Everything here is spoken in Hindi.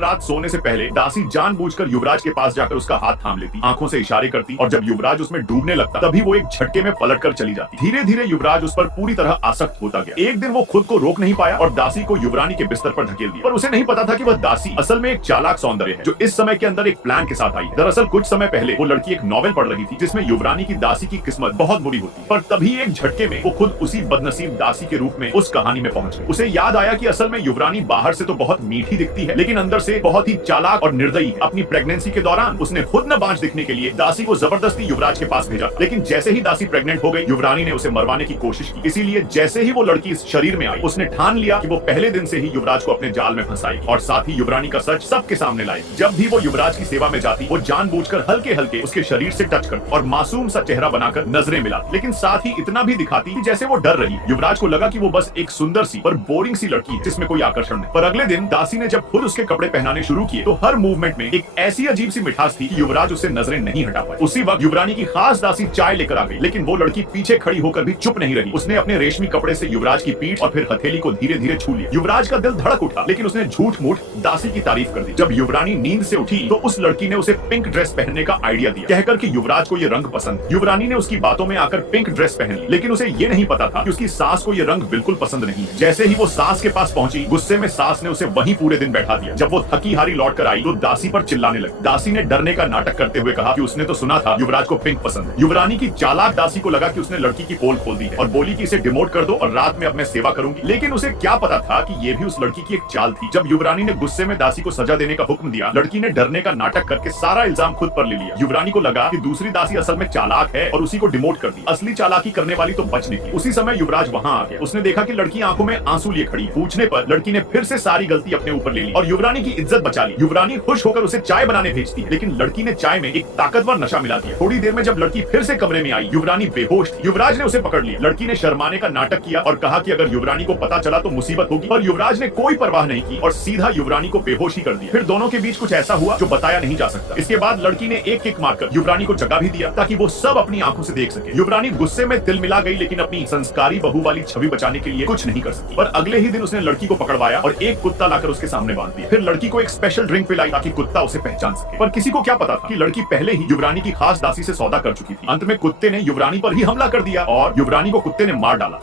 रात सोने से पहले दासी जानबूझकर युवराज के पास जाकर उसका हाथ थाम लेती, आंखों से इशारे करती और जब युवराज उसमें डूबने लगता तभी वो एक झटके में पलटकर चली जाती। धीरे धीरे युवराज उस पर पूरी तरह आसक्त होता गया। एक दिन वो खुद को रोक नहीं पाया और दासी को युवरानी के बिस्तर पर धकेल दिया, पर उसे नहीं पता था कि वह दासी असल में एक चालाक सौंदर्य है जो इस समय के अंदर एक प्लान के साथ आई है। दरअसल कुछ समय पहले वो लड़की एक नॉवेल पढ़ रही थी जिसमें युवरानी की दासी की किस्मत बहुत बुरी होती है, पर तभी एक झटके में वो खुद उसी बदनसीब दासी के रूप में उस कहानी में पहुंच गई। उसे याद आया कि असल में युवरानी बाहर से तो बहुत मीठी दिखती है लेकिन अंदर से बहुत ही चालाक और निर्दयी है। अपनी प्रेगनेंसी के दौरान उसने खुद न बांझ दिखने के लिए दासी को जबरदस्ती युवराज के पास भेजा, लेकिन जैसे ही दासी प्रेग्नेंट हो गई युवरानी ने उसे मरवाने की कोशिश की। इसीलिए जैसे ही वो लड़की इस शरीर में आई उसने ठान लिया कि वो पहले दिन से ही युवराज को अपने जाल में फंसाएगी और साथ ही युवरानी का सच सबके सामने लाएगी। जब भी वो युवराज की सेवा में जाती वो जानबूझकर हल्के हल्के उसके शरीर से टच करती और मासूम सा चेहरा बनाकर नजरें मिलाती, लेकिन साथ ही इतना भी दिखाती कि जैसे वो डर रही। युवराज को लगा कि वो बस एक सुंदर सी पर बोरिंग सी लड़की है जिसमें कोई आकर्षण नहीं। पर अगले दिन दासी ने जब खुद उसके कपड़े पहनाने शुरू किए तो हर मूवमेंट में एक ऐसी अजीब सी मिठास थी कि युवराज उससे नजरें नहीं हटा पाए। उसी वक्त युवरानी की खास दासी चाय लेकर आ गई, लेकिन वो लड़की पीछे खड़ी होकर भी चुप नहीं रही। उसने अपने रेशमी कपड़े से युवराज की पीठ और फिर हथेली को धीरे धीरे छू लिया। युवराज का दिल धड़क उठा, लेकिन उसने झूठ मूठ दासी की तारीफ कर दी। जब युवरानी नींद से उठी तो उस लड़की ने उसे पिंक ड्रेस पहनने का आइडिया दिया, कहकर कि युवराज को ये रंग पसंद। युवरानी ने उसकी बातों में आकर पिंक ड्रेस पहन ली, लेकिन उसे ये नहीं पता था कि उसकी सास को ये रंग बिल्कुल पसंद नहीं है। जैसे ही वो सास के पास पहुंची गुस्से में सास ने उसे वहीं पूरे दिन बैठा दिया। जब वो थकी हारी लौट कर आई तो दासी पर चिल्लाने लगी। दासी ने डरने का नाटक करते हुए कहा कि उसने तो सुना था युवराज को पिंक पसंद है। युवरानी की चालाक दासी को लगा कि उसने लड़की की पोल खोल दी है और बोली कि इसे डिमोट कर दो और रात में अब मैं सेवा करूंगी, लेकिन उसे क्या पता था कि ये भी उस लड़की की एक चाल थी। जब युवरानी ने गुस्से में दासी को सजा देने का हुक्म दिया, लड़की ने डरने का नाटक करके सारा इल्जाम खुद पर ले लिया। युवरानी को लगा कि दूसरी दासी असल में चालाक है और उसी को डिमोट कर दी, असली चालाकी करने वाली तो बच निकली। उसी समय युवराज वहाँ आ गया। उसने देखा कि लड़की आंखों में आंसू लिए खड़ी। पूछने पर लड़की ने फिर से सारी गलती अपने ऊपर ले ली और युवरानी की इज्जत बचा ली। युवरानी खुश होकर उसे चाय बनाने भेजती है, लेकिन लड़की ने चाय में एक ताकतवर नशा मिला दिया। थोड़ी देर में जब लड़की फिर से कमरे में आई युवरानी बेहोश थी। युवराज ने उसे पकड़ लिया। लड़की ने शर्माने का नाटक किया और कहा कि अगर युवरानी को पता चला तो मुसीबत होगी, पर युवराज ने कोई परवाह नहीं की और सीधा युवरानी को बेहोश ही कर दिया। फिर दोनों के बीच कुछ ऐसा हुआ जो बताया नहीं जा सकता। इसके बाद लड़की ने एक किक मारकर युवरानी को जगा भी दिया ताकि वो सब अपनी आंखों से देख सके। युवरानी गुस्से में तिल मिला गई, लेकिन अपनी संस्कारी बहू वाली छवि बचाने के लिए कुछ नहीं कर सकी। पर अगले ही दिन उसने लड़की को पकड़वाया और एक कुत्ता लाकर उसके सामने बांध दिया। फिर लड़की को एक स्पेशल ड्रिंक पिलाई ताकि कुत्ता उसे पहचान सके। पर किसी को क्या पता था कि लड़की पहले ही युवरानी की खास दासी से सौदा कर चुकी थी। अंत में कुत्ते ने युवरानी पर ही हमला कर दिया और युवरानी को कुत्ते ने मार डाला।